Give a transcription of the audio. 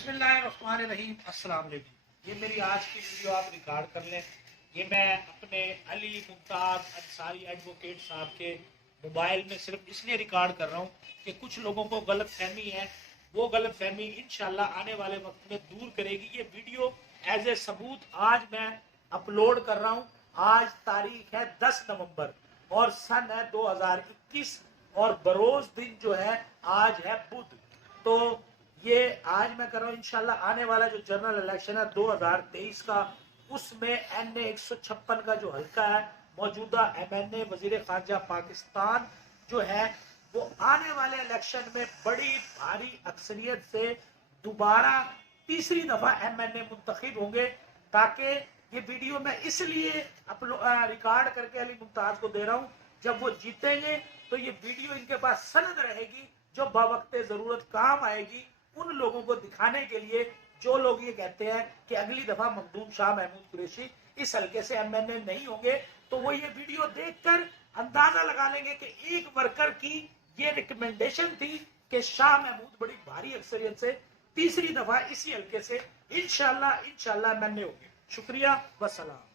बिस्मिल्लाहिर्रहमानिर्रहीम। अस्सलाम वालेकुम। ये मेरी आज की वीडियो आप रिकॉर्ड कर लें। ये मैं अपने अली मुमताज़ अंसारी एडवोकेट साहब के मोबाइल में सिर्फ इसलिए रिकॉर्ड कर रहा हूँ कि कुछ लोगों को गलत फहमी है, वो गलत फहमी इंशाल्लाह आने वाले वक्त में दूर करेगी। ये वीडियो एज ए सबूत आज मैं अपलोड कर रहा हूँ। आज तारीख है 10 नवंबर और सन है 2021 और बरोज दिन जो है आज है बुध। तो ये आज मैं कर रहा हूँ, इंशाल्लाह आने वाला जो जनरल इलेक्शन है 2023 का, उसमें NA 156 का जो हल्का है, मौजूदा MNA वजीर खारजा पाकिस्तान जो है वो आने वाले इलेक्शन में बड़ी भारी अक्सरियत से दोबारा तीसरी दफा MNA मुंतखब होंगे। ताकि ये वीडियो मैं इसलिए रिकॉर्ड करके अली मुमताज को दे रहा हूँ, जब वो जीतेंगे तो ये वीडियो इनके पास सनद रहेगी जो बवक्ते जरूरत काम आएगी उन लोगों को दिखाने के लिए जो लोग ये कहते हैं कि अगली दफा मखदूम शाह महमूद कुरैशी इस हल्के से MNA नहीं होंगे। तो वो ये वीडियो देखकर अंदाजा लगा लेंगे कि एक वर्कर की ये रिकमेंडेशन थी कि शाह महमूद बड़ी भारी अक्सरियत से तीसरी दफा इसी हल्के से इंशाल्लाह MNA होंगे। शुक्रिया, वसलाम।